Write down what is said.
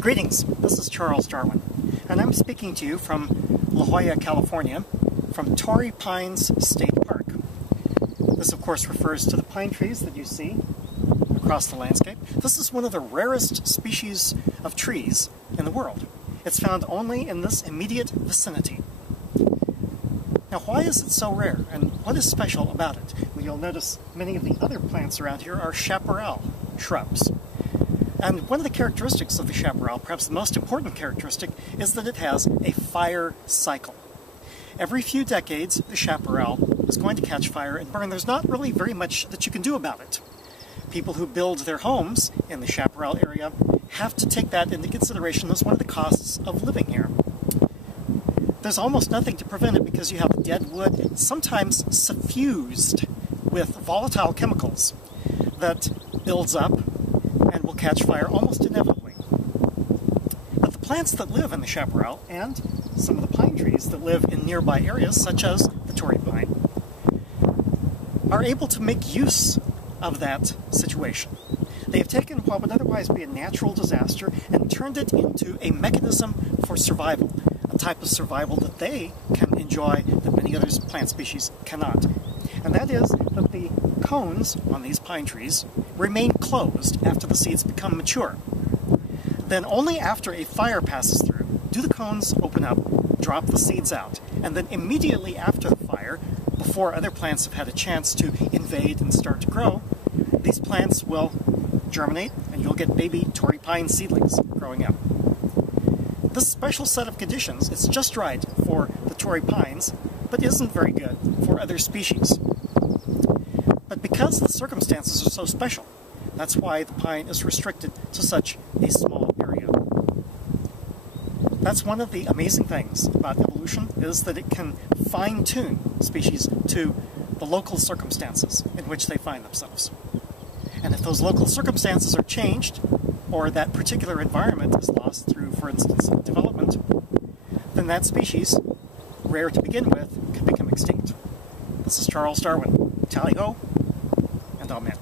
Greetings, this is Charles Darwin, and I'm speaking to you from La Jolla, California, from Torrey Pines State Park. This, of course, refers to the pine trees that you see across the landscape. This is one of the rarest species of trees in the world. It's found only in this immediate vicinity. Now, why is it so rare, and what is special about it? Well, you'll notice many of the other plants around here are chaparral shrubs. And one of the characteristics of the chaparral, perhaps the most important characteristic, is that it has a fire cycle. Every few decades, the chaparral is going to catch fire and burn. There's not really very much that you can do about it. People who build their homes in the chaparral area have to take that into consideration as one of the costs of living here. There's almost nothing to prevent it because you have dead wood, sometimes suffused with volatile chemicals that builds up and will catch fire almost inevitably. But the plants that live in the chaparral and some of the pine trees that live in nearby areas, such as the Torrey pine, are able to make use of that situation. They have taken what would otherwise be a natural disaster and turned it into a mechanism for survival, a type of survival that they can enjoy that many other plant species cannot. And that is that the cones on these pine trees remain closed after the seeds become mature. Then only after a fire passes through do the cones open up, drop the seeds out, and then immediately after the fire, before other plants have had a chance to invade and start to grow, these plants will germinate and you'll get baby Torrey pine seedlings growing up. This special set of conditions is just right for the Torrey pines, but isn't very good for other species. But because the circumstances are so special, that's why the pine is restricted to such a small area. That's one of the amazing things about evolution, is that it can fine-tune species to the local circumstances in which they find themselves. And if those local circumstances are changed, or that particular environment is lost through, for instance, development, then that species, rare to begin with, could become extinct. This is Charles Darwin. Tally-ho, and amen.